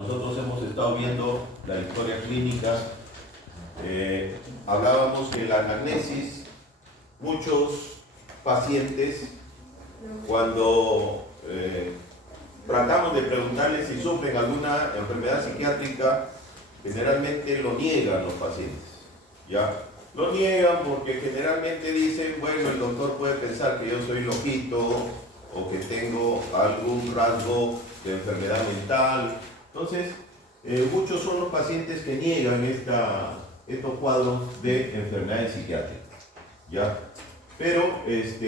Nosotros hemos estado viendo la historia clínica, hablábamos que la anamnesis, muchos pacientes, cuando tratamos de preguntarles si sufren alguna enfermedad psiquiátrica, generalmente lo niegan los pacientes, ¿ya? Lo niegan porque generalmente dicen, bueno, el doctor puede pensar que yo soy loquito o que tengo algún rasgo de enfermedad mental. Entonces, muchos son los pacientes que niegan estos cuadros de enfermedades psiquiátricas, ¿ya? Pero es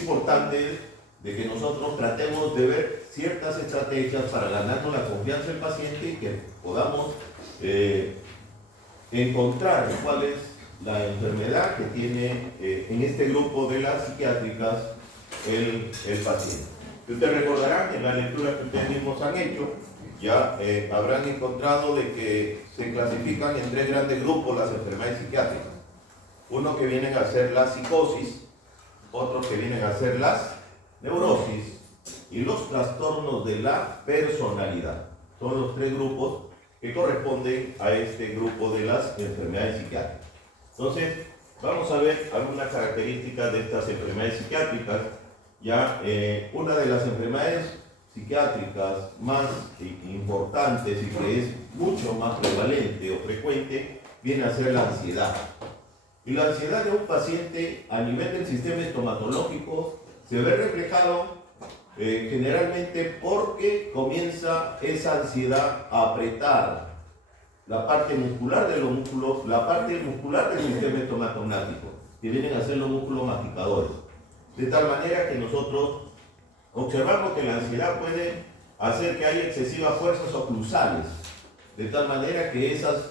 importante de que nosotros tratemos de ver ciertas estrategias para ganarnos la confianza del paciente y que podamos encontrar cuál es la enfermedad que tiene en este grupo de las psiquiátricas el paciente. Ustedes recordarán en la lectura que ustedes mismos han hecho, ya habrán encontrado de que se clasifican en tres grandes grupos las enfermedades psiquiátricas. Uno que vienen a ser la psicosis, otros que vienen a ser las neurosis y los trastornos de la personalidad. Son los tres grupos que corresponden a este grupo de las enfermedades psiquiátricas. Entonces, vamos a ver algunas características de estas enfermedades psiquiátricas. Ya, una de las enfermedades psiquiátricas más importantes y que es mucho más prevalente o frecuente viene a ser la ansiedad. Y la ansiedad de un paciente a nivel del sistema estomatológico se ve reflejado generalmente porque comienza esa ansiedad a apretar la parte muscular de los músculos, la parte muscular del sistema estomatognático, que vienen a ser los músculos masticadores. De tal manera que nosotros observamos que la ansiedad puede hacer que haya excesivas fuerzas oclusales, de tal manera que esas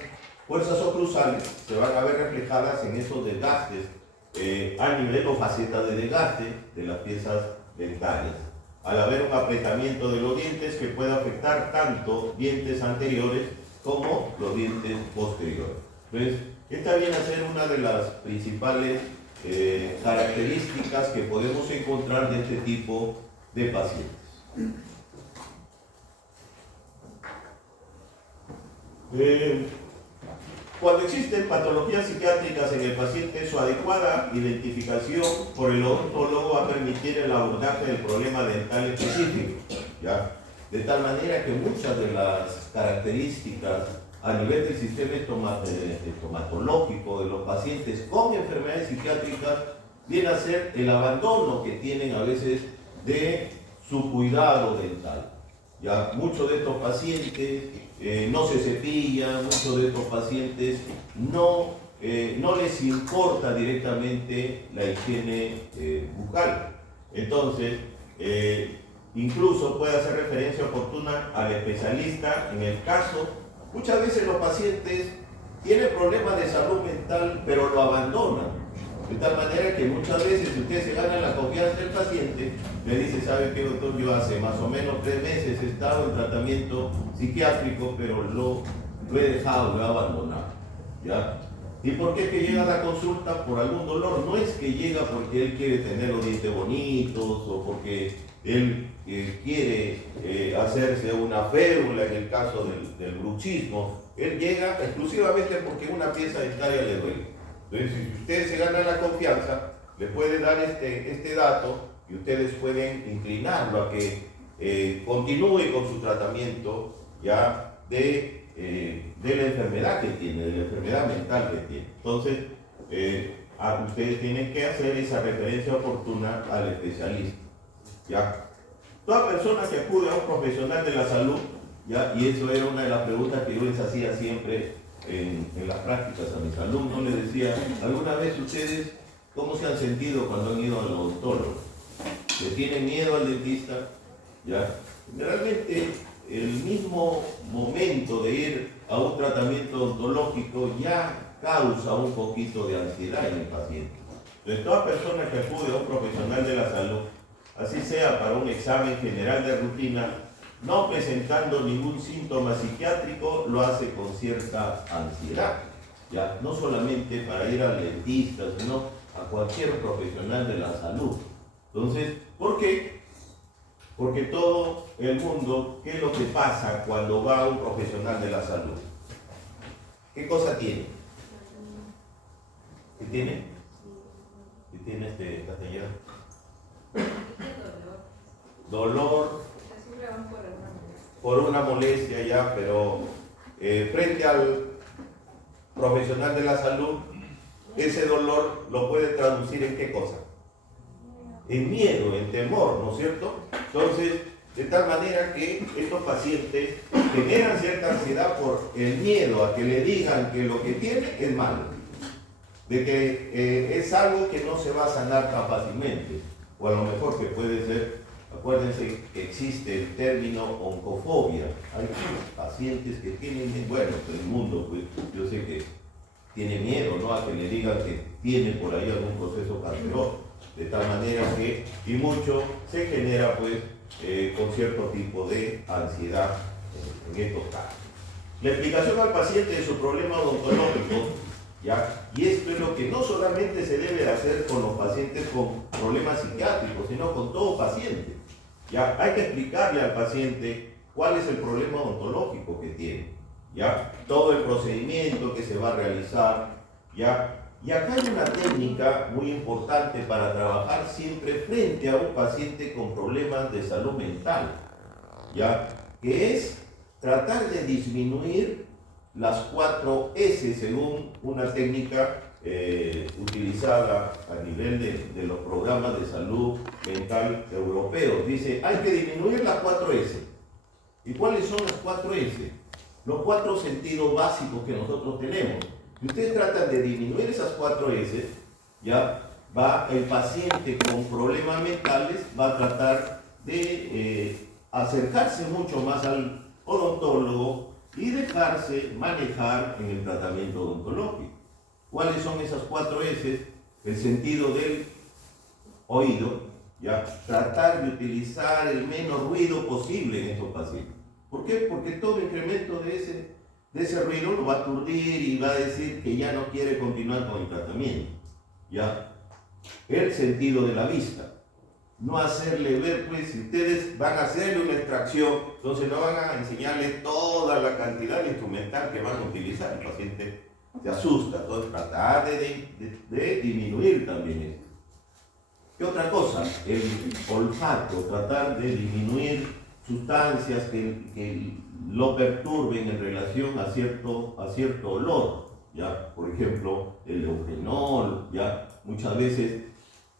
fuerzas oclusales se van a ver reflejadas en esos desgastes a nivel o facetas de desgaste de las piezas dentarias. Al haber un apretamiento de los dientes que puede afectar tanto dientes anteriores como los dientes posteriores. Entonces, esta viene a ser una de las principales características que podemos encontrar de este tipo de pacientes. Cuando existen patologías psiquiátricas en el paciente, su adecuada identificación por el odontólogo va a permitir el abordaje del problema dental específico, ¿ya? De tal manera que muchas de las características a nivel del sistema estomatológico de los pacientes con enfermedades psiquiátricas viene a ser el abandono que tienen a veces de su cuidado dental. Ya muchos de estos pacientes no se cepillan, muchos de estos pacientes no les importa directamente la higiene bucal. Entonces, incluso puede hacer referencia oportuna al especialista en el caso. Muchas veces los pacientes tienen problemas de salud mental, pero lo abandonan. De tal manera que muchas veces, si usted se gana la confianza del paciente, le dice, ¿sabe qué, doctor? Yo hace más o menos 3 meses he estado en tratamiento psiquiátrico, pero lo he dejado, lo he abandonado, ¿ya? ¿Y por qué es que llega a la consulta? Por algún dolor. No es que llega porque él quiere tener los dientes bonitos o porque él quiere hacerse una férula en el caso del bruxismo. Él llega exclusivamente porque una pieza dentaria le duele. Entonces, si ustedes se ganan la confianza, les puede dar este dato y ustedes pueden inclinarlo a que continúe con su tratamiento ya de la enfermedad que tiene, de la enfermedad mental que tiene. Entonces, ustedes tienen que hacer esa referencia oportuna al especialista, ¿ya? Toda persona que acude a un profesional de la salud, ¿ya? Y eso era una de las preguntas que yo les hacía siempre en las prácticas a mis alumnos, les decía, ¿alguna vez ustedes cómo se han sentido cuando han ido al odontólogo? ¿Le tienen miedo al dentista? ¿Ya? Generalmente el mismo momento de ir a un tratamiento odontológico ya causa un poquito de ansiedad en el paciente. Entonces, toda persona que acude a un profesional de la salud, así sea para un examen general de rutina, no presentando ningún síntoma psiquiátrico, lo hace con cierta ansiedad, ¿ya? No solamente para ir al dentista, sino a cualquier profesional de la salud. Entonces, ¿por qué? Porque todo el mundo, ¿qué es lo que pasa cuando va un profesional de la salud? ¿Qué cosa tiene? ¿Qué tiene? ¿Qué tiene Castellano? Dolor. Por una molestia ya, pero frente al profesional de la salud, ese dolor lo puede traducir en qué cosa? En miedo, en temor, ¿no es cierto? Entonces, de tal manera que estos pacientes generan cierta ansiedad por el miedo a que le digan que lo que tiene es malo, de que es algo que no se va a sanar tan fácilmente, o a lo mejor que puede ser, acuérdense que existe el término oncofobia. Hay pacientes que tienen, bueno, el mundo, pues yo sé que tiene miedo, ¿no?, a que le digan que tiene por ahí algún proceso canceroso, de tal manera que, y mucho se genera pues con cierto tipo de ansiedad en estos casos. La explicación al paciente de su problema odontológico, ¿ya? Y esto es lo que no solamente se debe de hacer con los pacientes con problemas psiquiátricos, sino con todo paciente, ¿ya? Hay que explicarle al paciente cuál es el problema odontológico que tiene, ¿ya? Todo el procedimiento que se va a realizar, ¿ya? Y acá hay una técnica muy importante para trabajar siempre frente a un paciente con problemas de salud mental, ¿ya? Que es tratar de disminuir las 4 S según una técnica utilizada a nivel de los programas de salud mental europeos. Dice, hay que disminuir las 4 S. ¿Y cuáles son las 4 S? Los 4 sentidos básicos que nosotros tenemos. Si ustedes tratan de disminuir esas 4 S, ya el paciente con problemas mentales va a tratar de acercarse mucho más al odontólogo y dejarse manejar en el tratamiento odontológico. ¿Cuáles son esas 4 S? El sentido del oído, ya tratar de utilizar el menos ruido posible en estos pacientes. ¿Por qué? Porque todo incremento de ese ruido lo va a aturdir y va a decir que ya no quiere continuar con el tratamiento, ¿ya? El sentido de la vista, no hacerle ver, pues si ustedes van a hacerle una extracción, entonces no van a enseñarle toda la cantidad de instrumental que van a utilizar, el paciente se asusta, entonces tratar de disminuir también esto. ¿Qué otra cosa? El olfato, tratar de disminuir sustancias que lo perturben en relación a cierto olor, ¿ya? Por ejemplo, el eugenol, ¿ya? Muchas veces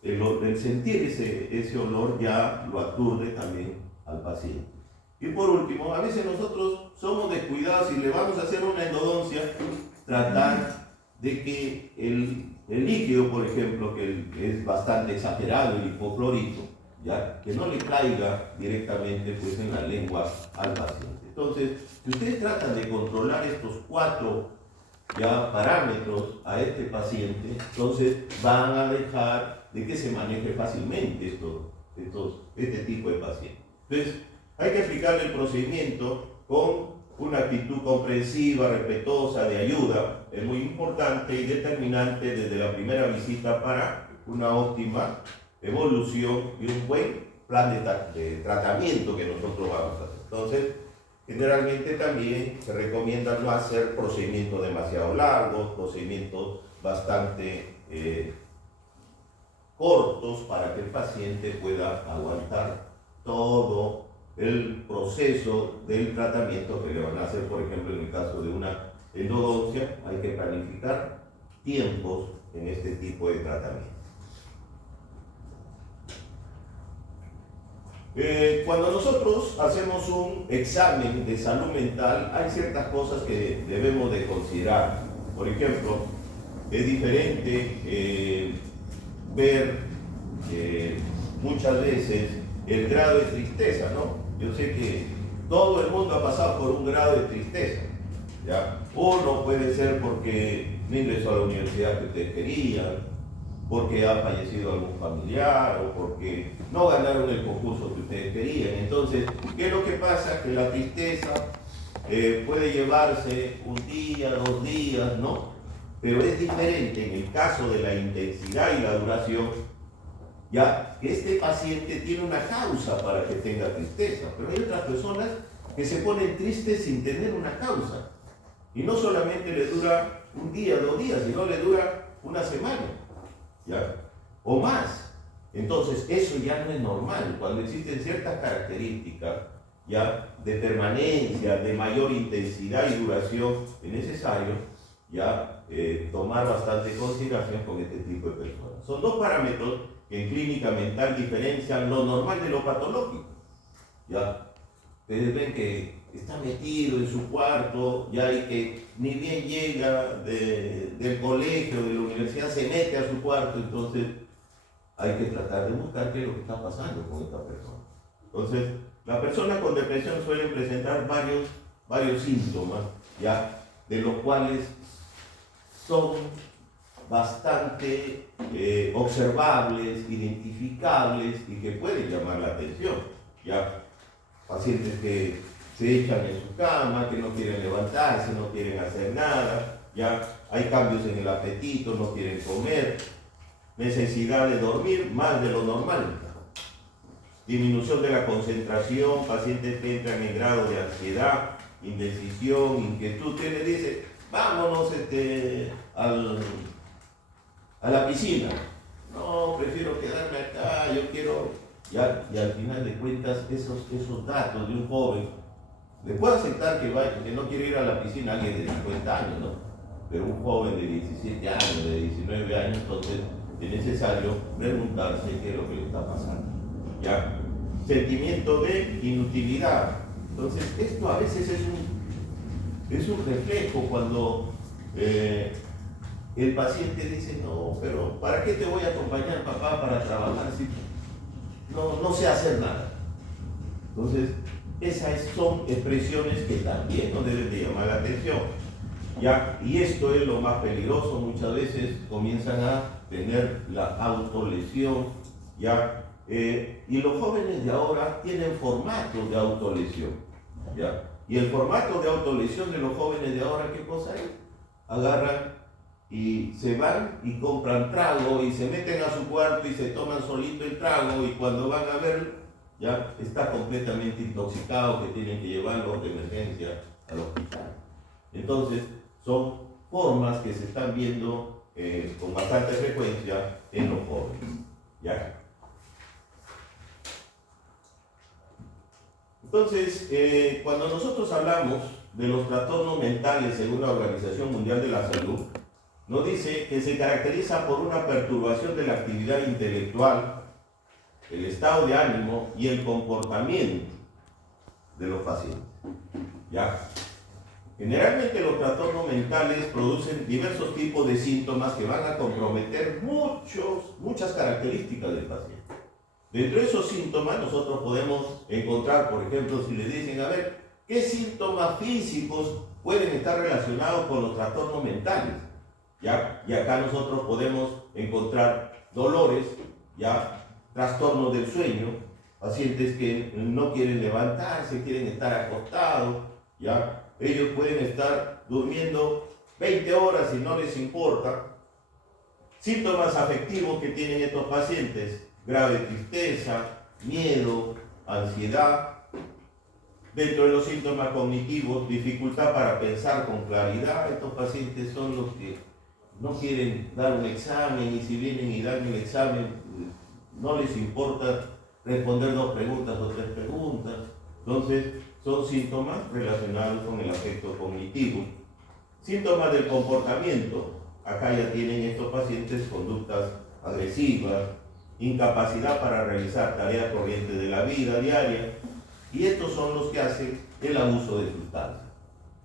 el sentir ese olor ya lo aturde también al paciente. Y por último, a veces nosotros somos descuidados y le vamos a hacer una endodoncia, tratar de que el líquido, por ejemplo, que es bastante exagerado, el hipoclorito, ¿ya? Que no le caiga directamente pues, en la lengua al paciente. Entonces, si ustedes tratan de controlar estos 4 ya parámetros a este paciente, entonces van a dejar de que se maneje fácilmente este tipo de pacientes. Entonces, hay que aplicarle el procedimiento con una actitud comprensiva, respetuosa, de ayuda. Es muy importante y determinante desde la primera visita para una óptima evolución y un buen plan de tratamiento que nosotros vamos a hacer. Entonces, generalmente también se recomienda no hacer procedimientos demasiado largos, procedimientos bastante cortos para que el paciente pueda aguantar todo el proceso del tratamiento que le van a hacer. Por ejemplo, en el caso de una endodoncia, hay que planificar tiempos en este tipo de tratamiento. Cuando nosotros hacemos un examen de salud mental, hay ciertas cosas que debemos de considerar. Por ejemplo, es diferente ver muchas veces el grado de tristeza, ¿no? Yo sé que todo el mundo ha pasado por un grado de tristeza, ¿ya? Uno puede ser porque no ingresó a la universidad que ustedes querían, porque ha fallecido algún familiar o porque no ganaron el concurso que ustedes querían. Entonces, ¿qué es lo que pasa? Que la tristeza puede llevarse un día, 2 días, ¿no? Pero es diferente en el caso de la intensidad y la duración ya que este paciente tiene una causa para que tenga tristeza, pero hay otras personas que se ponen tristes sin tener una causa. Y no solamente le dura un día, 2 días, sino le dura una semana, ¿ya? O más. Entonces, eso ya no es normal. Cuando existen ciertas características, ya, de permanencia, de mayor intensidad y duración, es necesario, ya, tomar bastante consideración con este tipo de personas. Son 2 parámetros que en clínica mental diferencian lo normal de lo patológico, ¿ya? Ustedes ven que está metido en su cuarto, ya, y que ni bien llega del colegio, de la universidad, se mete a su cuarto. Entonces hay que tratar de buscar qué es lo que está pasando con esta persona. Entonces, las personas con depresión suelen presentar varios síntomas, ya, de los cuales son bastante observables, identificables y que pueden llamar la atención, ya. Pacientes que se echan en su cama, que no quieren levantarse, no quieren hacer nada, ya. Hay cambios en el apetito, no quieren comer, necesidad de dormir más de lo normal, disminución de la concentración, pacientes que entran en grado de ansiedad, indecisión, inquietud, que le dice, vámonos a la piscina. No, prefiero quedarme acá, yo quiero... Ya, y al final de cuentas, esos datos de un joven, le puedo aceptar que no quiere ir a la piscina alguien de 50 años, ¿no? Pero un joven de 17 años, de 19 años, entonces es necesario preguntarse qué es lo que le está pasando, ¿ya? Sentimiento de inutilidad. Entonces, esto a veces es un reflejo cuando el paciente dice, no, pero ¿para qué te voy a acompañar, papá, para trabajar si no sé hacer nada? Entonces, esas son expresiones que también nos deben de llamar la atención, ¿ya? Y esto es lo más peligroso. Muchas veces comienzan a tener la autolesión, ¿ya? Y los jóvenes de ahora tienen formatos de autolesión, ¿ya? Y el formato de autolesión de los jóvenes de ahora, ¿qué cosa es? Agarran y se van y compran trago y se meten a su cuarto y se toman solito el trago, y cuando van a ver, ya está completamente intoxicado, que tienen que llevarlo de emergencia al hospital. Entonces, son formas que se están viendo con bastante frecuencia en los jóvenes, ¿ya? Entonces, cuando nosotros hablamos de los trastornos mentales según la Organización Mundial de la Salud, nos dice que se caracteriza por una perturbación de la actividad intelectual, el estado de ánimo y el comportamiento de los pacientes, ¿ya? Generalmente los trastornos mentales producen diversos tipos de síntomas que van a comprometer muchas características del paciente. Dentro de esos síntomas nosotros podemos encontrar, por ejemplo, si le dicen, a ver, ¿qué síntomas físicos pueden estar relacionados con los trastornos mentales? ¿Ya? Y acá nosotros podemos encontrar dolores, ¿ya? Trastornos del sueño, pacientes que no quieren levantarse, quieren estar acostados, ¿ya? Ellos pueden estar durmiendo 20 horas y no les importa. Síntomas afectivos que tienen estos pacientes: grave tristeza, miedo, ansiedad. Dentro de los síntomas cognitivos, dificultad para pensar con claridad. Estos pacientes son los que no quieren dar un examen, y si vienen y dan el examen, no les importa responder 2 preguntas o 3 preguntas. Entonces, son síntomas relacionados con el aspecto cognitivo. Síntomas del comportamiento. Acá ya tienen estos pacientes conductas agresivas, incapacidad para realizar tareas corrientes de la vida diaria, y estos son los que hacen el abuso de sustancias,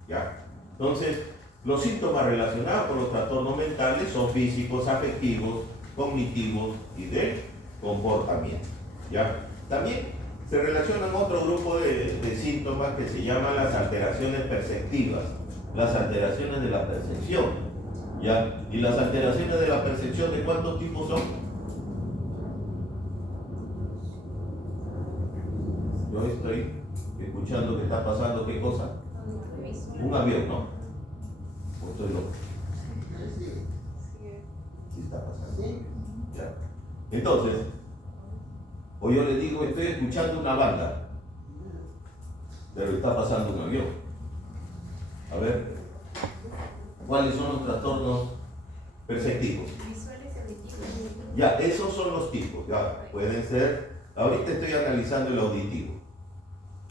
¿ya? Entonces, los síntomas relacionados con los trastornos mentales son físicos, afectivos, cognitivos y de comportamiento, ¿ya? También se relacionan otro grupo de síntomas que se llaman las alteraciones perceptivas, las alteraciones de la percepción, ¿ya? Y las alteraciones de la percepción, ¿de cuántos tipos son? Yo estoy escuchando que está pasando, ¿qué cosa? Un avión, ¿no? ¿O estoy loco? Sí está pasando. ¿Ya? Entonces, O yo le digo, estoy escuchando una banda, pero está pasando un avión. A ver, ¿cuáles son los trastornos perceptivos? Visuales y auditivos. Ya, esos son los tipos. Ya, pueden ser, ahorita estoy analizando el auditivo.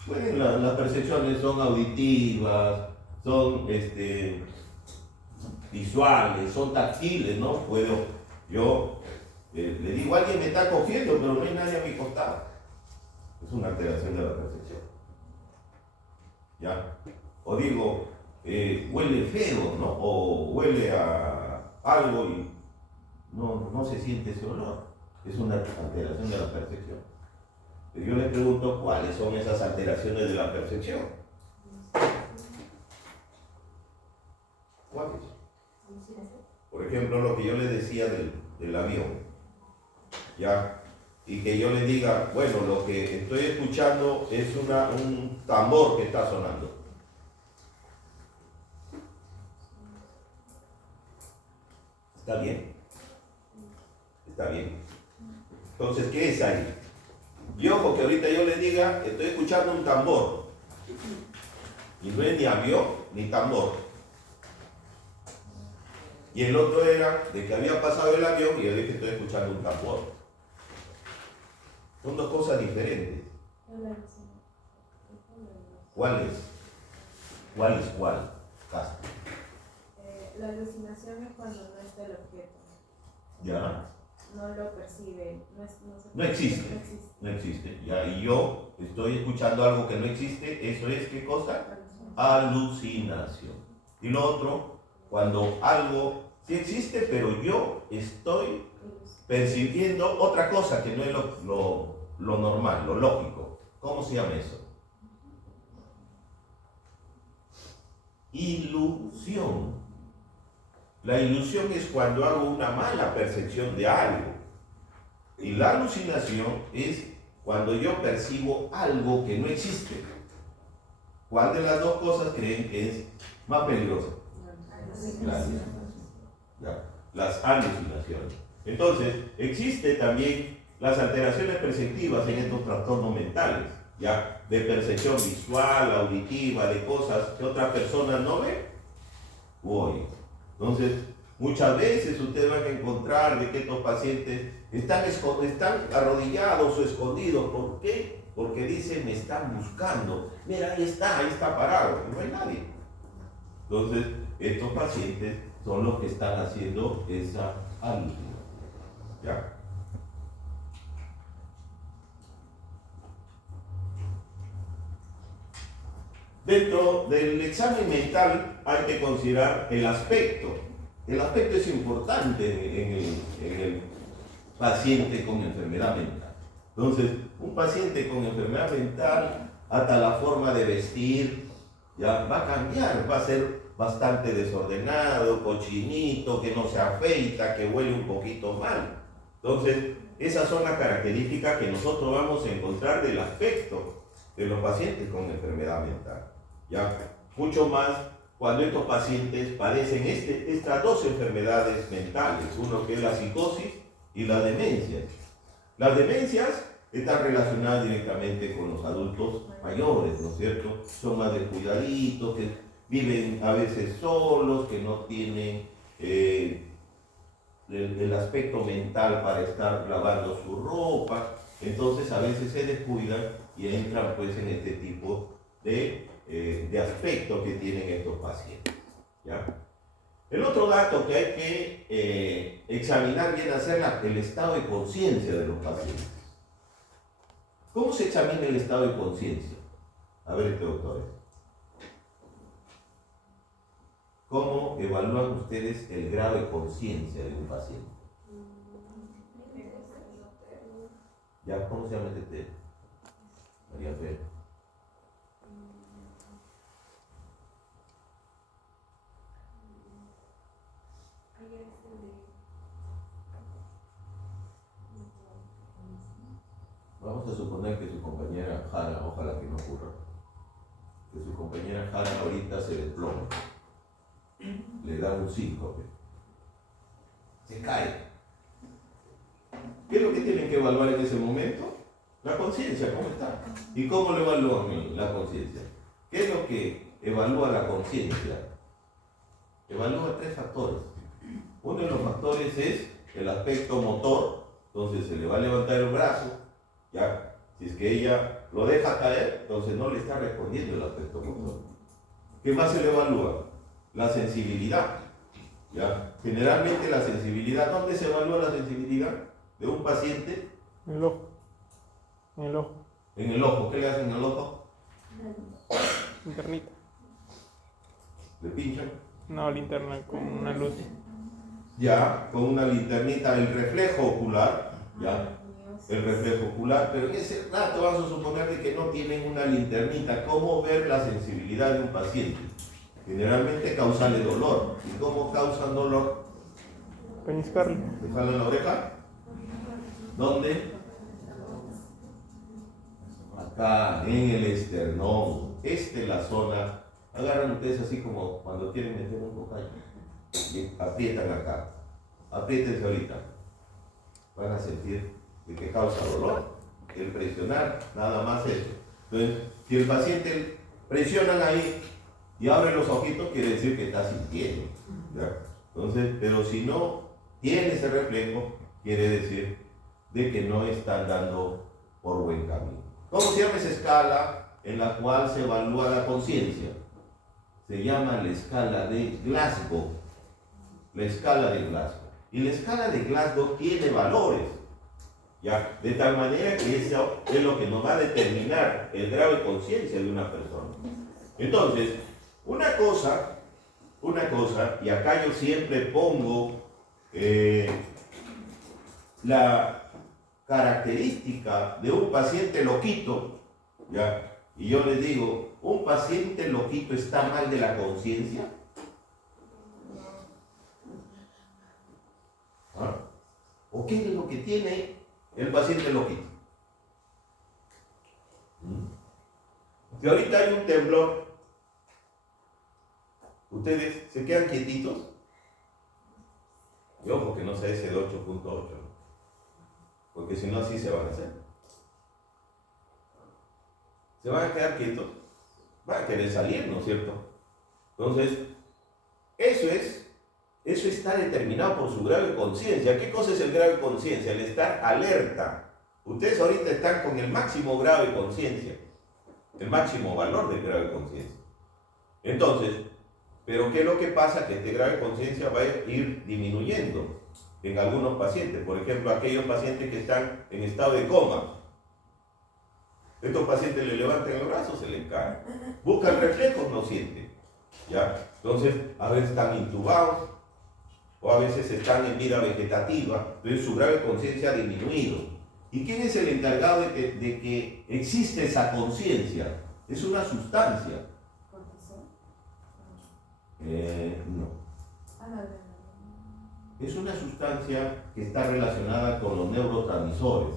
Bueno, las percepciones son auditivas, son visuales, son táctiles, ¿no? Yo le digo a alguien me está cogiendo, pero no hay nadie a mi costado. Es una alteración de la percepción. ¿Ya? O digo, huele feo, ¿no? O huele a algo y no se siente ese olor. Es una alteración de la percepción. Pero yo le pregunto cuáles son esas alteraciones de la percepción. ¿Cuáles? Por ejemplo, lo que yo le decía del avión. ¿Ya? Y que yo le diga, bueno, lo que estoy escuchando es un tambor que está sonando. ¿Está bien? Está bien. Entonces, ¿qué es ahí? Y ojo que ahorita yo le diga, estoy escuchando un tambor. Y no es ni avión ni tambor. Y el otro era de que había pasado el avión y yo dije, estoy escuchando un tambor. Son dos cosas diferentes. ¿Cuál es? ¿Cuál es cuál? Castro. La alucinación es cuando no está el objeto. ¿Ya? No lo percibe. No existe. No existe. ¿Ya? Y yo estoy escuchando algo que no existe. ¿Eso es qué cosa? Alucinación. Y lo otro, cuando algo sí existe, pero yo estoy percibiendo otra cosa que no es lo normal, lo lógico. ¿Cómo se llama eso? Ilusión. La ilusión es cuando hago una mala percepción de algo. Y la alucinación es cuando yo percibo algo que no existe. ¿Cuál de las dos cosas creen que es más peligrosa? La alucinación. ¿Ya? Las alucinaciones. Entonces, existe también las alteraciones perceptivas en estos trastornos mentales, ¿ya? De percepción visual, auditiva, de cosas que otras personas no ven u oyen. Entonces, muchas veces ustedes van a encontrar de que estos pacientes están arrodillados o escondidos. ¿Por qué? Porque dicen, me están buscando. Mira, ahí está parado, y no hay nadie. Entonces, estos pacientes son los que están haciendo esa alucinación. ¿Ya? Dentro del examen mental hay que considerar el aspecto. El aspecto es importante en el paciente con enfermedad mental. Entonces, un paciente con enfermedad mental, hasta la forma de vestir, ya va a cambiar, va a ser bastante desordenado, cochinito, que no se afeita, que huele un poquito mal. Entonces, esas son las características que nosotros vamos a encontrar del aspecto de los pacientes con enfermedad mental. ¿Ya? Mucho más cuando estos pacientes padecen estas dos enfermedades mentales, uno que es la psicosis y la demencia. Las demencias están relacionadas directamente con los adultos mayores, ¿no es cierto? Son más descuidaditos, que viven a veces solos, que no tienen el aspecto mental para estar lavando su ropa, entonces a veces se descuidan y entran pues en este tipo de aspecto que tienen estos pacientes. ¿Ya? El otro dato que hay que examinar viene a ser el estado de conciencia de los pacientes. ¿Cómo se examina el estado de conciencia? A ver, doctores. ¿Cómo evalúan ustedes el grado de conciencia de un paciente? ¿Ya? ¿Cómo se llama este test? María Fe. Vamos a suponer que su compañera Jara, ojalá que no ocurra, que su compañera Jara ahorita se desploma, le da un síncope, se cae. ¿Qué es lo que tienen que evaluar en ese momento? La conciencia, ¿cómo está? ¿Y cómo lo evalúa la conciencia? ¿Qué es lo que evalúa la conciencia? Evalúa 3 factores. Uno de los factores es el aspecto motor, entonces se le va a levantar el brazo, ya, si es que ella lo deja caer, entonces no le está respondiendo el aspecto motor. ¿Qué más se le evalúa? La sensibilidad, ya. Generalmente la sensibilidad, ¿dónde se evalúa la sensibilidad de un paciente? En el ojo. En el ojo. En el ojo. ¿Qué le hacen en el ojo? Linternita. Le pinchan. No, linterna con una luz. Ya, con una linternita, el reflejo ocular, ya, el reflejo ocular, pero en ese rato vamos a suponer de que no tienen una linternita. ¿Cómo ver la sensibilidad de un paciente? Generalmente causarle dolor. ¿Y cómo causan dolor? Peñiscarle. ¿Te jalan la oreja? ¿Dónde? Acá, en el esternón. Esta es la zona. Agarran ustedes así como cuando quieren meter un cocayo. Y aprietan acá. Apriétense ahorita. Van a sentir de que causa dolor. El presionar, nada más eso. Entonces, si el paciente presionan ahí y abre los ojitos, quiere decir que está sintiendo. ¿Ya? Entonces, pero si no tiene ese reflejo, quiere decir de que no están dando por buen camino. ¿Cómo se llama esa escala en la cual se evalúa la conciencia? Se llama la escala de Glasgow. La escala de Glasgow. Y la escala de Glasgow tiene valores, ¿ya? De tal manera que eso es lo que nos va a determinar el grado de conciencia de una persona. Entonces, una cosa, y acá yo siempre pongo la característica de un paciente loquito, ¿ya? Y yo les digo, ¿un paciente loquito está mal de la conciencia? ¿Ah? ¿O qué es lo que tiene el paciente loquito? Si ahorita hay un temblor, ¿ustedes se quedan quietitos? Y ojo que no sea ese de 8.8, ¿no? Porque si no así se van a hacer. Se van a quedar quietos, van a querer salir, ¿no es cierto? Entonces, eso está determinado por su grado de conciencia. ¿Qué cosa es el grado de conciencia? El estar alerta. Ustedes ahorita están con el máximo grado de conciencia, el máximo valor del grado de conciencia. Entonces, ¿pero qué es lo que pasa? Que este grado de conciencia va a ir disminuyendo en algunos pacientes. Por ejemplo, aquellos pacientes que están en estado de coma. Estos pacientes le levantan el brazo, se les cae. Buscan reflejos, no sienten. ¿Ya? Entonces, a veces están intubados o a veces están en vida vegetativa. Entonces, su grado de conciencia ha disminuido. ¿Y quién es el encargado de que existe esa conciencia? Es una sustancia. No. Es una sustancia que está relacionada con los neurotransmisores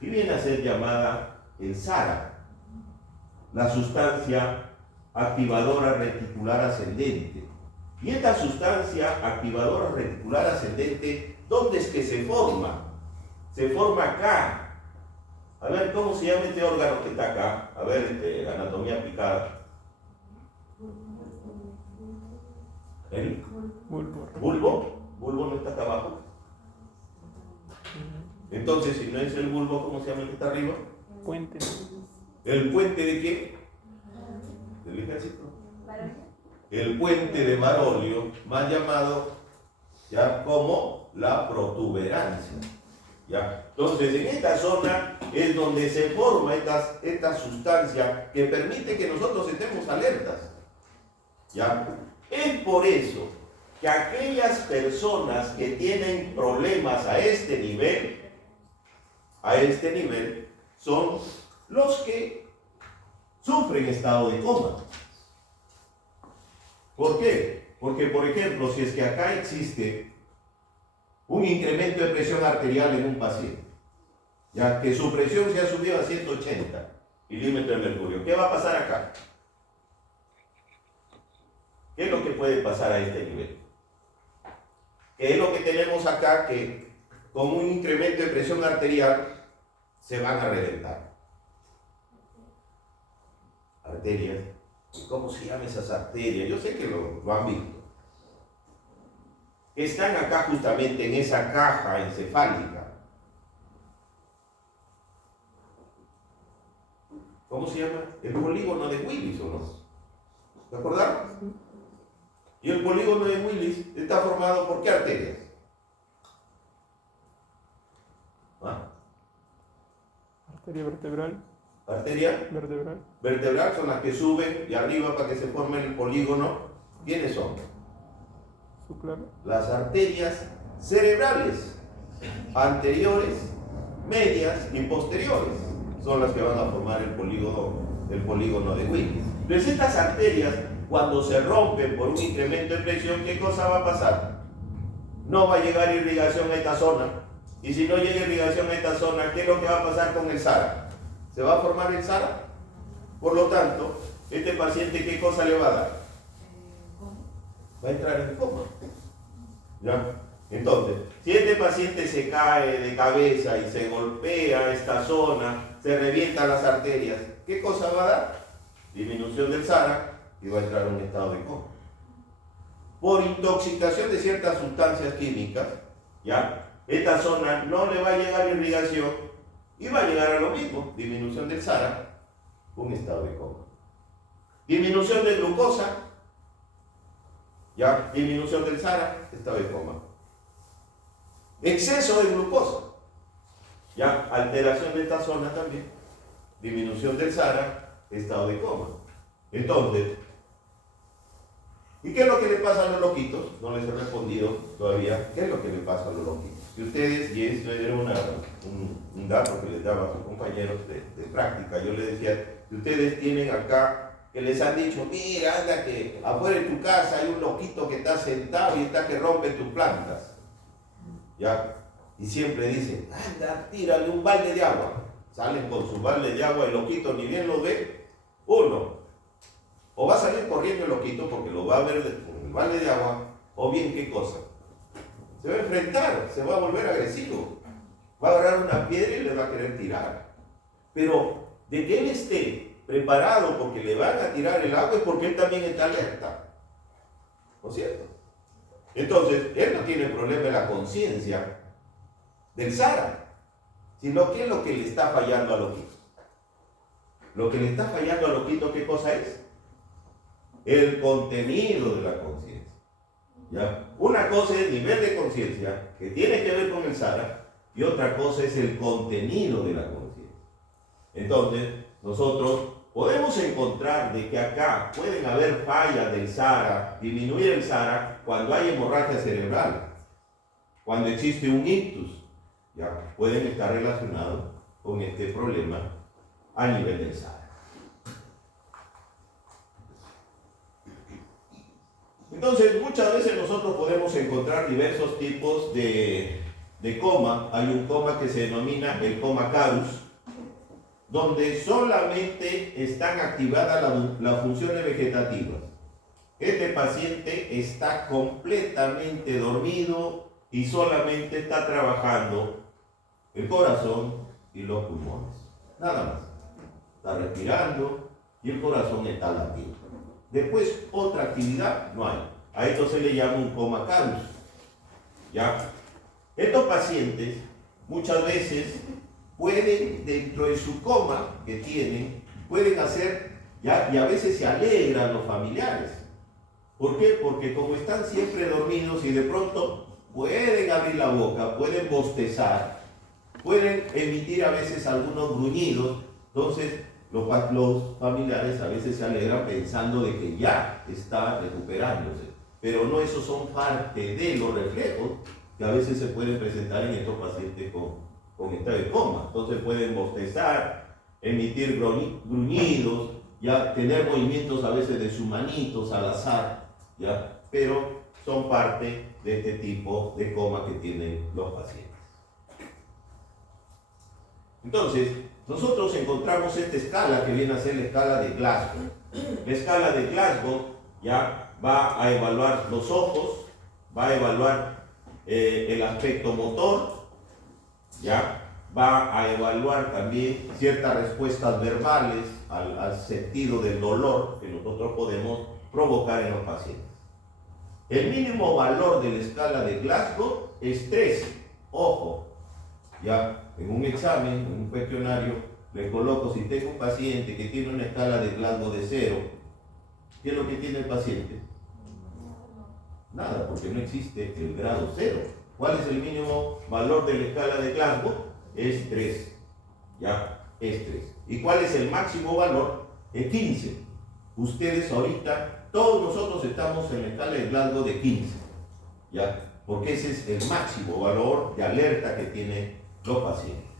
y viene a ser llamada el SARA, la sustancia activadora reticular ascendente. Y esta sustancia activadora reticular ascendente, ¿dónde es que se forma? Se forma acá. A ver, ¿cómo se llama este órgano que está acá? A ver, anatomía aplicada. ¿El bulbo? ¿Bulbo no está acá abajo? Entonces, si no es el bulbo, ¿cómo se llama el que está arriba? Puente. ¿El puente de qué? ¿Del ejército? El puente de Marolio, más llamado ya como la protuberancia. ¿Ya? Entonces, en esta zona es donde se forma esta sustancia que permite que nosotros estemos alertas. ¿Ya? Es por eso que aquellas personas que tienen problemas a este nivel, son los que sufren estado de coma. ¿Por qué? Porque, por ejemplo, si es que acá existe un incremento de presión arterial en un paciente, ya que su presión se ha subido a 180 milímetros de mercurio, ¿qué va a pasar acá? ¿Qué es lo que puede pasar a este nivel? ¿Qué es lo que tenemos acá? Que con un incremento de presión arterial se van a reventar. Arterias. ¿Y cómo se llaman esas arterias? Yo sé que lo han visto. Están acá justamente en esa caja encefálica. ¿Cómo se llama? El polígono de Willis, ¿o no? ¿Te acordaron? Y el polígono de Willis está formado por ¿qué arterias? ¿Ah? Arteria vertebral. Arteria Vertebral. vertebral son las que suben y arriba para que se forme el polígono. ¿Quiénes son? Subclar. Las arterias cerebrales, anteriores, medias y posteriores, son las que van a formar el polígono de Willis. Entonces estas arterias, cuando se rompen por un incremento de presión, ¿qué cosa va a pasar? No va a llegar irrigación a esta zona. Y si no llega irrigación a esta zona, ¿qué es lo que va a pasar con el SARA? ¿Se va a formar el SARA? Por lo tanto, este paciente, ¿qué cosa le va a dar? Va a entrar en coma. ¿Ya? Entonces, si este paciente se cae de cabeza y se golpea esta zona, se revientan las arterias, ¿qué cosa va a dar? Disminución del SARA y va a entrar en un estado de coma. Por intoxicación de ciertas sustancias químicas, ¿ya? Esta zona no le va a llegar irrigación y va a llegar a lo mismo, disminución del SARA, un estado de coma. Disminución de glucosa, ¿ya? Disminución del SARA, estado de coma. Exceso de glucosa, ¿ya? Alteración de esta zona también, disminución del SARA, estado de coma. Entonces, ¿y qué es lo que le pasa a los loquitos? No les he respondido todavía. ¿Qué es lo que le pasa a los loquitos? Si ustedes, y esto era un dato que les daba a sus compañeros de práctica, yo les decía, si ustedes tienen acá, que les han dicho, mira, anda que afuera de tu casa hay un loquito que está sentado y está que rompe tus plantas. ¿Ya? Y siempre dicen, anda, tírale un balde de agua. Salen con su balde de agua, el loquito ni bien lo ve, uno. O va a salir corriendo el loquito porque lo va a ver con el balde de agua, o bien qué cosa. Se va a enfrentar, se va a volver agresivo. Va a agarrar una piedra y le va a querer tirar. Pero de que él esté preparado porque le van a tirar el agua es porque él también está alerta. ¿No es cierto? Entonces, él no tiene problema en la conciencia del SARA, sino que es lo que le está fallando a loquito. Lo que le está fallando a loquito, ¿qué cosa es? El contenido de la conciencia. ¿Ya? Una cosa es el nivel de conciencia que tiene que ver con el SARA y otra cosa es el contenido de la conciencia. Entonces, nosotros podemos encontrar de que acá pueden haber fallas del SARA, disminuir el SARA cuando hay hemorragia cerebral, cuando existe un ictus, ¿ya? Pueden estar relacionados con este problema a nivel del SARA. Entonces, muchas veces nosotros podemos encontrar diversos tipos de coma. Hay un coma que se denomina el coma carus, donde solamente están activadas las funciones vegetativas. Este paciente está completamente dormido y solamente está trabajando el corazón y los pulmones. Nada más. Está respirando y el corazón está latiendo. Después, otra actividad no hay. A esto se le llama un coma carus. ¿Ya? Estos pacientes muchas veces pueden, dentro de su coma que tienen, pueden hacer, ¿ya? Y a veces se alegran los familiares. ¿Por qué? Porque como están siempre dormidos y de pronto pueden abrir la boca, pueden bostezar, pueden emitir a veces algunos gruñidos, entonces los familiares a veces se alegran pensando de que ya está recuperándose, pero no, esos son parte de los reflejos que a veces se pueden presentar en estos pacientes con estado de coma. Entonces pueden bostezar, emitir gruñidos, ya tener movimientos a veces de sus manitos al azar, ya, pero son parte de este tipo de coma que tienen los pacientes. Entonces, nosotros encontramos esta escala que viene a ser la escala de Glasgow. La escala de Glasgow ya va a evaluar los ojos, va a evaluar el aspecto motor, ¿ya? va a evaluar también ciertas respuestas verbales al sentido del dolor que nosotros podemos provocar en los pacientes. El mínimo valor de la escala de Glasgow es 13. Ojo, ya en un examen, en un cuestionario, le coloco, si tengo un paciente que tiene una escala de Glasgow de 0, ¿qué es lo que tiene el paciente? Nada, porque no existe el grado 0. ¿Cuál es el mínimo valor de la escala de Glasgow? Es 3. Ya, es 3. ¿Y cuál es el máximo valor? Es 15. Ustedes ahorita, todos nosotros estamos en la escala de Glasgow de 15. ¿Ya? Porque ese es el máximo valor de alerta que tienen los pacientes.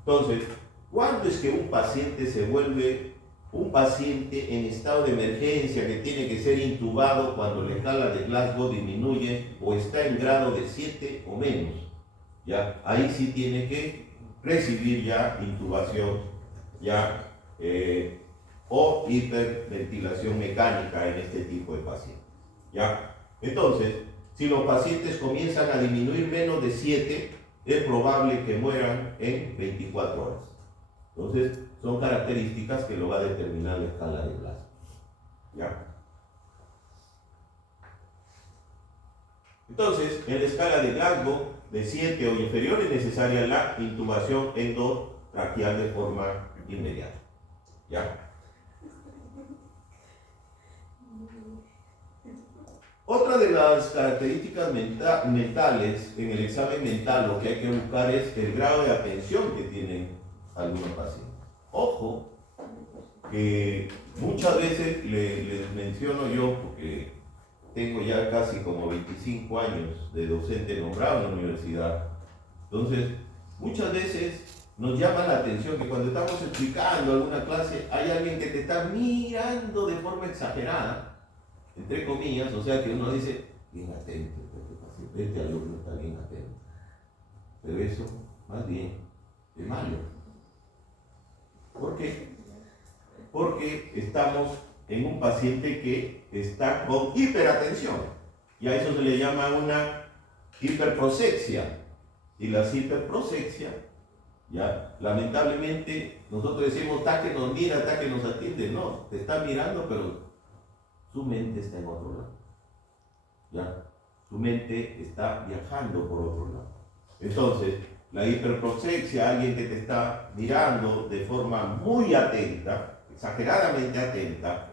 Entonces, ¿cuándo es que un paciente se vuelve un paciente en estado de emergencia que tiene que ser intubado cuando la escala de Glasgow disminuye o está en grado de 7 o menos? ¿Ya? Ahí sí tiene que recibir ya intubación ya, o hiperventilación mecánica en este tipo de pacientes. ¿Ya? Entonces, si los pacientes comienzan a disminuir menos de 7, es probable que mueran en 24 horas. Entonces, son características que lo va a determinar la escala de Glasgow. ¿Ya? Entonces, en la escala de Glasgow, de 7 o inferior, es necesaria la intubación endotraqueal de forma inmediata. ¿Ya? Otra de las características mentales en el examen mental, lo que hay que buscar es el grado de atención que tienen algunos pacientes. Ojo, que muchas veces les menciono yo, porque tengo ya casi como 25 años de docente nombrado en la universidad. Entonces, muchas veces nos llama la atención que cuando estamos explicando alguna clase, hay alguien que te está mirando de forma exagerada, entre comillas, o sea que uno dice, bien atento, este alumno está bien atento. Pero eso, más bien, es malo. ¿Por qué? Porque estamos en un paciente que está con hiperatención. Y a eso se le llama una hiperprosexia. Y las hiperprosexias, ya, lamentablemente, nosotros decimos, está que nos mira, está que nos atiende. No, te está mirando, pero su mente está en otro lado. ¿Ya? Su mente está viajando por otro lado. Entonces, la hiperprosexia, alguien que te está mirando de forma muy atenta, exageradamente atenta,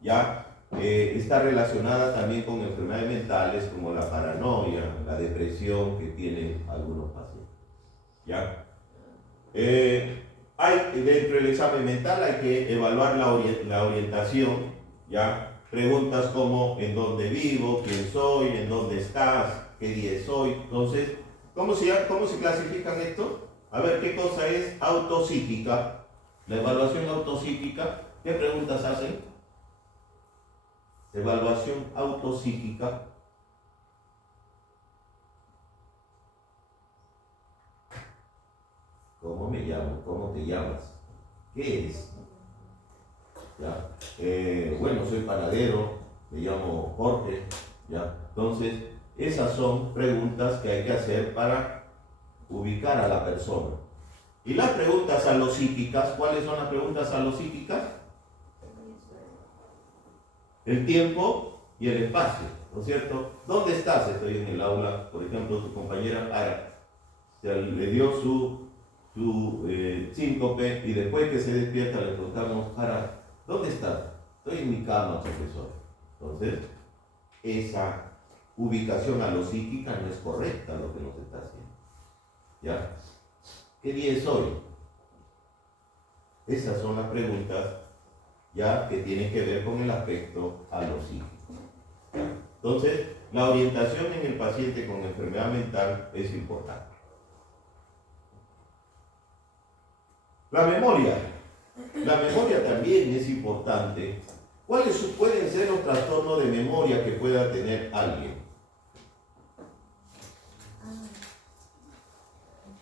ya está relacionada también con enfermedades mentales como la paranoia, la depresión que tienen algunos pacientes. ¿Ya? Dentro del examen mental hay que evaluar la orientación, ¿ya? Preguntas como ¿en dónde vivo? ¿Quién soy? ¿En dónde estás? ¿Qué día es hoy? Entonces, ¿cómo se clasifican esto? A ver, ¿qué cosa es autopsíquica? La evaluación autopsíquica, ¿qué preguntas hacen? Evaluación autopsíquica. ¿Cómo me llamo? ¿Cómo te llamas? ¿Qué eres? ¿Ya? Bueno, soy panadero, me llamo Jorge. ¿Ya? Entonces, esas son preguntas que hay que hacer para ubicar a la persona. Y las preguntas alopsíquicas, ¿cuáles son las preguntas alopsíquicas? El tiempo y el espacio, ¿no es cierto? ¿Dónde estás? Estoy en el aula, por ejemplo, tu compañera Ara, le dio su síncope y después que se despierta le preguntamos, Ara, ¿dónde estás? Estoy en mi cama, profesor. Entonces, esa ubicación alopsíquica no es correcta lo que nos está haciendo. ¿Ya? ¿Qué día es hoy? Esas son las preguntas ya que tienen que ver con el aspecto alopsíquico. ¿Ya? Entonces, la orientación en el paciente con enfermedad mental es importante. La memoria también es importante. ¿Cuáles pueden ser los trastornos de memoria que pueda tener alguien?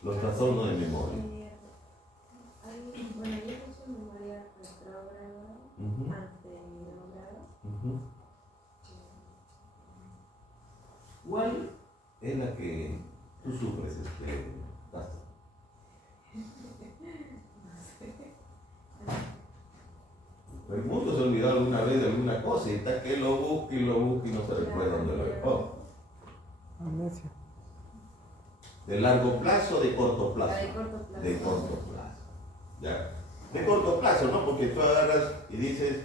Los trastornos de memoria. Bueno, yo uso memoria retrógrada, anterograda. ¿Cuál es la que tú sufres, Basta? alguna cosa y está que lo busca y no se recuerda dónde lo dejó. Amnesia. ¿De largo plazo o de corto plazo? La de corto plazo. De corto plazo. ¿Ya? De corto plazo, ¿no? Porque tú agarras y dices,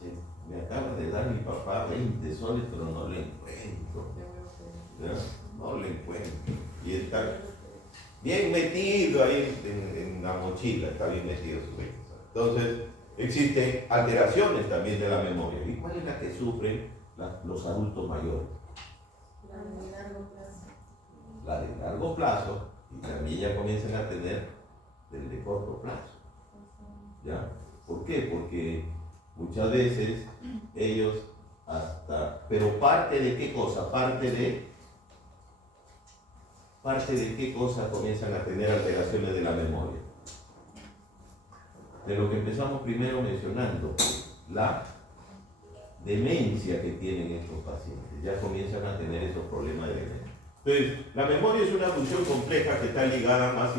"Sí, me acaba de dar mi papá 20 soles, pero no le encuentro. ¿Ya? No le encuentro. Y está bien metido ahí en la mochila, está bien metido su vida. Entonces, existen alteraciones también de la memoria. ¿Y cuál es la que sufren los adultos mayores? La de largo plazo. La de largo plazo, y también ya comienzan a tener del de corto plazo. ¿Ya? ¿Por qué? Porque muchas veces ellos pero parte de qué cosa, parte de qué cosa comienzan a tener alteraciones de la memoria. De lo que empezamos primero mencionando, la demencia que tienen estos pacientes, ya comienzan a tener esos problemas de demencia. Entonces, la memoria es una función compleja que está ligada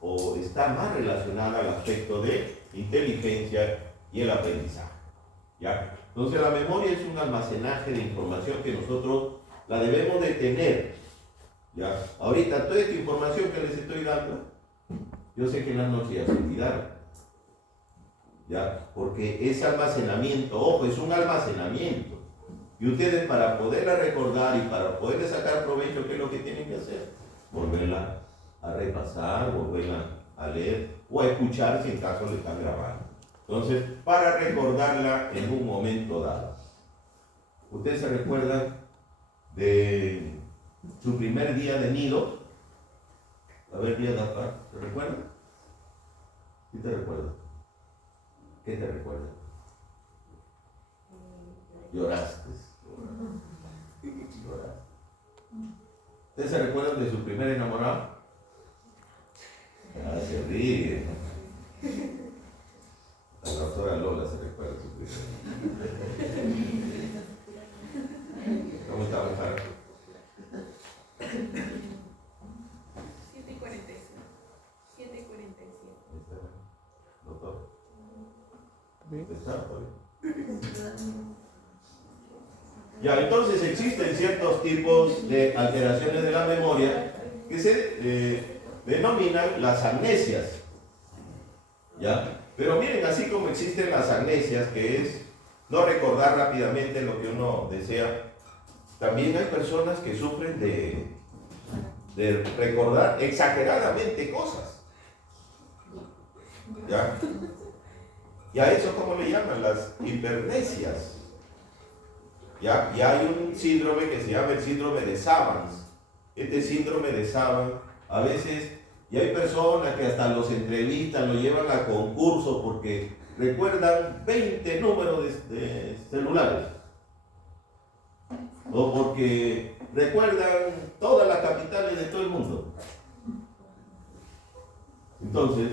o está más relacionada al aspecto de inteligencia y el aprendizaje. ¿Ya? Entonces, la memoria es un almacenaje de información que nosotros la debemos de tener. ¿Ya? Ahorita, toda esta información que les estoy dando, yo sé que en la noche ya se olvidaron. ¿Ya? Porque ese almacenamiento, ojo, es un almacenamiento. Y ustedes, para poderla recordar y para poderle sacar provecho, ¿qué es lo que tienen que hacer? Volverla a repasar, volverla a leer o a escuchar si en caso le están grabando. Entonces, para recordarla en un momento dado. ¿Ustedes se recuerdan de su primer día de nido? A ver, día de acá, ¿se recuerdan? ¿Sí te recuerdas? ¿Qué te recuerda? Lloraste. Lloraste. ¿Ustedes se recuerdan de su primer enamorado? Ah, se ríe. La doctora Lola se recuerda de su primer enamorado. ¿Cómo está, mujer? 7:47. Doctor. Bien. ¿Está bien? Ya, entonces existen ciertos tipos de alteraciones de la memoria que se denominan las amnesias. ¿Ya? Pero miren, así como existen las amnesias, que es no recordar rápidamente lo que uno desea, también hay personas que sufren de recordar exageradamente cosas. ¿Ya? Y a eso, ¿cómo le llaman? Las hipernesias. ¿Ya? Y hay un síndrome que se llama el síndrome de Savant. Este síndrome de Savant, a veces, y hay personas que hasta los entrevistan, lo llevan a concurso porque recuerdan 20 números de celulares. O porque recuerdan todas las capitales de todo el mundo. Entonces,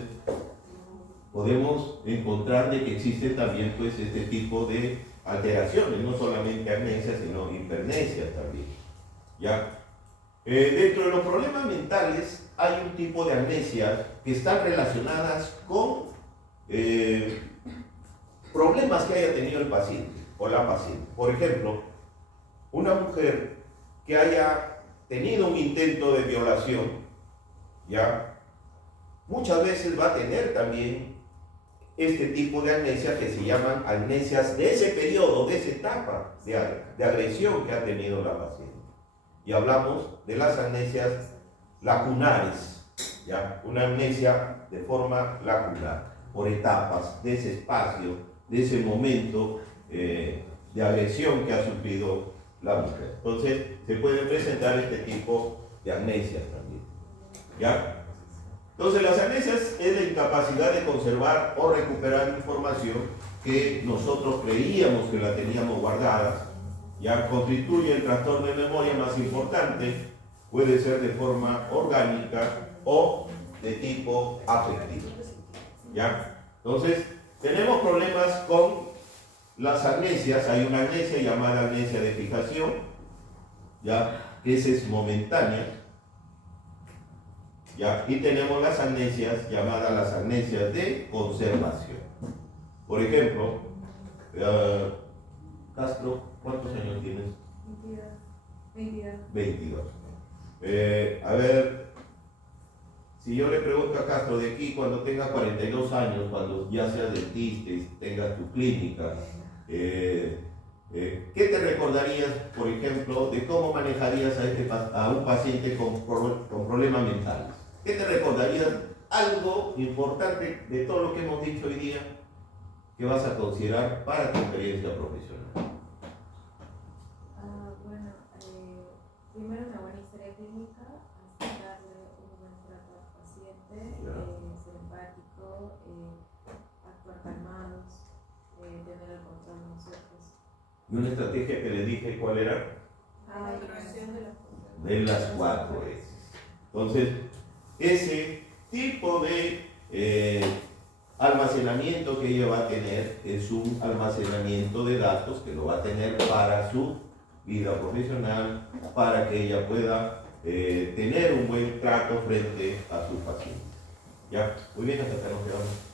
podemos encontrar de que existe también pues este tipo de alteraciones, no solamente amnesias, sino hipernesias también. ¿Ya? Dentro de los problemas mentales hay un tipo de amnesias que están relacionadas con problemas que haya tenido el paciente o la paciente. Por ejemplo, una mujer que haya tenido un intento de violación, ¿ya? Muchas veces va a tener también este tipo de amnesias que se llaman amnesias de ese periodo, de esa etapa de agresión que ha tenido la paciente. Y hablamos de las amnesias lacunares, ¿ya? Una amnesia de forma lacunar, por etapas de ese espacio, de ese momento de agresión que ha sufrido la mujer. Entonces, se pueden presentar este tipo de amnesias también, ¿ya? Entonces, las amnesias es la incapacidad de conservar o recuperar información que nosotros creíamos que la teníamos guardada. Ya constituye el trastorno de memoria más importante, puede ser de forma orgánica o de tipo afectivo. ¿Ya? Entonces, tenemos problemas con las amnesias. Hay una amnesia llamada amnesia de fijación, ¿ya? Que esa es momentánea. ¿Ya? Y tenemos las amnesias llamadas las amnesias de conservación. Por ejemplo, Castro, ¿cuántos años tienes? 22. 22. A ver, si yo le pregunto a Castro de aquí, cuando tengas 42 años, cuando ya seas dentista y tengas tu clínica, ¿qué te recordarías, por ejemplo, de cómo manejarías a un paciente con problemas mentales? ¿Qué te recordarías? Algo importante de todo lo que hemos dicho hoy día que vas a considerar para tu experiencia profesional. Bueno, primero una buena historia clínica, hasta darle un buen trato al paciente, ser empático, actuar calmados, tener el control de nosotros. Y una estrategia que le dije, ¿cuál era? Controlación de las cosas. De las 4 veces. Entonces, ese tipo de almacenamiento que ella va a tener es un almacenamiento de datos que lo va a tener para su vida profesional, para que ella pueda tener un buen trato frente a sus pacientes. ¿Ya? Muy bien, hasta acá nos quedamos.